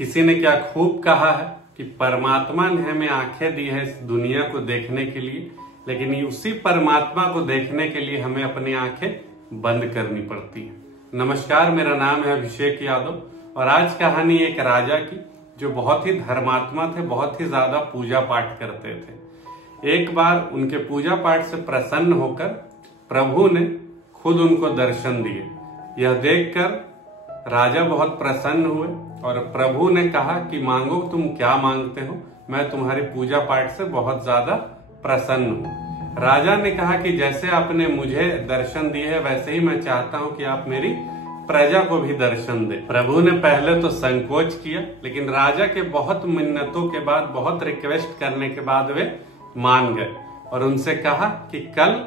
किसी ने क्या खूब कहा है कि परमात्मा ने हमें आंखें दी है इस दुनिया को देखने के लिए, लेकिन उसी परमात्मा को देखने के लिए हमें अपनी आंखें बंद करनी पड़ती है। नमस्कार, मेरा नाम है अभिषेक यादव और आज कहानी एक राजा की जो बहुत ही धर्मात्मा थे, बहुत ही ज्यादा पूजा पाठ करते थे। एक बार उनके पूजा पाठ से प्रसन्न होकर प्रभु ने खुद उनको दर्शन दिए। यह देखकर राजा बहुत प्रसन्न हुए और प्रभु ने कहा कि मांगो, तुम क्या मांगते हो, मैं तुम्हारी पूजा पाठ से बहुत ज्यादा प्रसन्न हूँ। राजा ने कहा कि जैसे आपने मुझे दर्शन दिए है वैसे ही मैं चाहता हूँ कि आप मेरी प्रजा को भी दर्शन दे। प्रभु ने पहले तो संकोच किया, लेकिन राजा के बहुत मिन्नतों के बाद, बहुत रिक्वेस्ट करने के बाद वे मान गए और उनसे कहा कि कल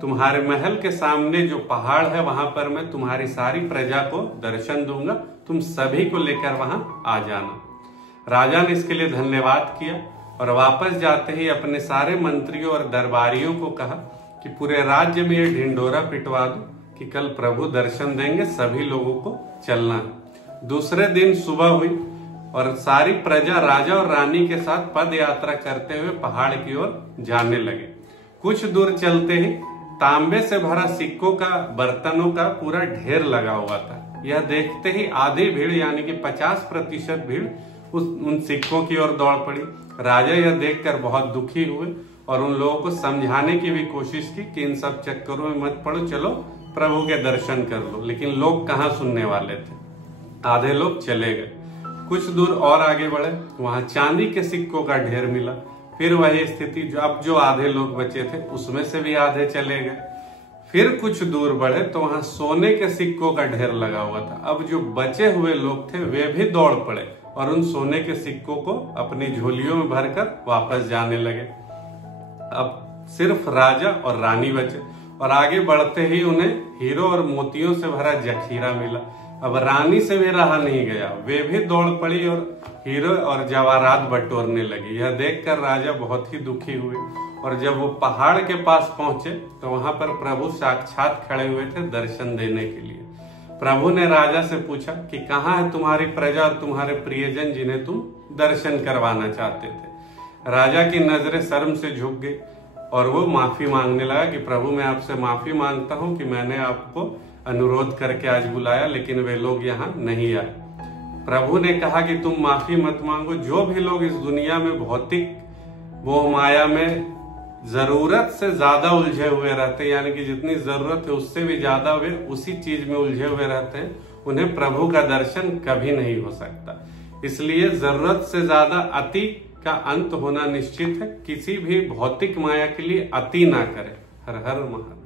तुम्हारे महल के सामने जो पहाड़ है वहां पर मैं तुम्हारी सारी प्रजा को दर्शन दूंगा, तुम सभी को लेकर वहां आ जाना। राजा ने इसके लिए धन्यवाद किया और वापस जाते ही अपने सारे मंत्रियों और दरबारियों को कहा कि पूरे राज्य में ये ढिंडोरा पिटवा दो कि कल प्रभु दर्शन देंगे, सभी लोगों को चलना है। दूसरे दिन सुबह हुई और सारी प्रजा राजा और रानी के साथ पद यात्रा करते हुए पहाड़ की ओर जाने लगे। कुछ दूर चलते ही तांबे से भरा सिक्कों का, बर्तनों का पूरा ढेर लगा हुआ था। यह देखते ही आधी भीड़ यानी कि 50% भीड़ उन सिक्कों की ओर दौड़ पड़ी। राजा यह देखकर बहुत दुखी हुए और उन लोगों को समझाने की भी कोशिश की कि इन सब चक्करों में मत पड़ो, चलो प्रभु के दर्शन कर लो। लेकिन लोग कहाँ सुनने वाले थे, आधे लोग चले गए। कुछ दूर और आगे बढ़े, वहां चांदी के सिक्कों का ढेर मिला। फिर वही स्थिति, जो आधे लोग बचे थे उसमें से भी आधे चले गए। फिर कुछ दूर बढ़े तो वहां सोने के सिक्कों का ढेर लगा हुआ था। अब जो बचे हुए लोग थे वे भी दौड़ पड़े और उन सोने के सिक्कों को अपनी झोलियों में भरकर वापस जाने लगे। अब सिर्फ राजा और रानी बचे और आगे बढ़ते ही उन्हें हीरो और मोतियों से भरा जखीरा मिला। अब रानी से भी रहा नहीं गया, वे भी दौड़ पड़ी और हीरो और जवाहरात बटोरने लगी। यह देखकर राजा बहुत ही दुखी हुए और जब वो पहाड़ के पास पहुंचे तो वहां पर प्रभु साक्षात खड़े हुए थे दर्शन देने के लिए। प्रभु ने राजा से पूछा कि कहाँ है तुम्हारी प्रजा और तुम्हारे प्रियजन जिन्हें तुम दर्शन करवाना चाहते थे। राजा की नजरें शर्म से झुक गई और वो माफी मांगने लगा कि प्रभु, मैं आपसे माफी मांगता हूँ कि मैंने आपको अनुरोध करके आज बुलाया लेकिन वे लोग यहाँ नहीं आए। प्रभु ने कहा कि तुम माफी मत मांगो, जो भी लोग इस दुनिया में भौतिक मोह माया में जरूरत से ज्यादा उलझे हुए रहते हैं, यानी कि जितनी जरूरत है उससे भी ज्यादा वे उसी चीज में उलझे हुए रहते हैं, उन्हें प्रभु का दर्शन कभी नहीं हो सकता। इसलिए जरूरत से ज्यादा अति का अंत होना निश्चित है। किसी भी भौतिक माया के लिए अति ना करें। हर हर महादेव।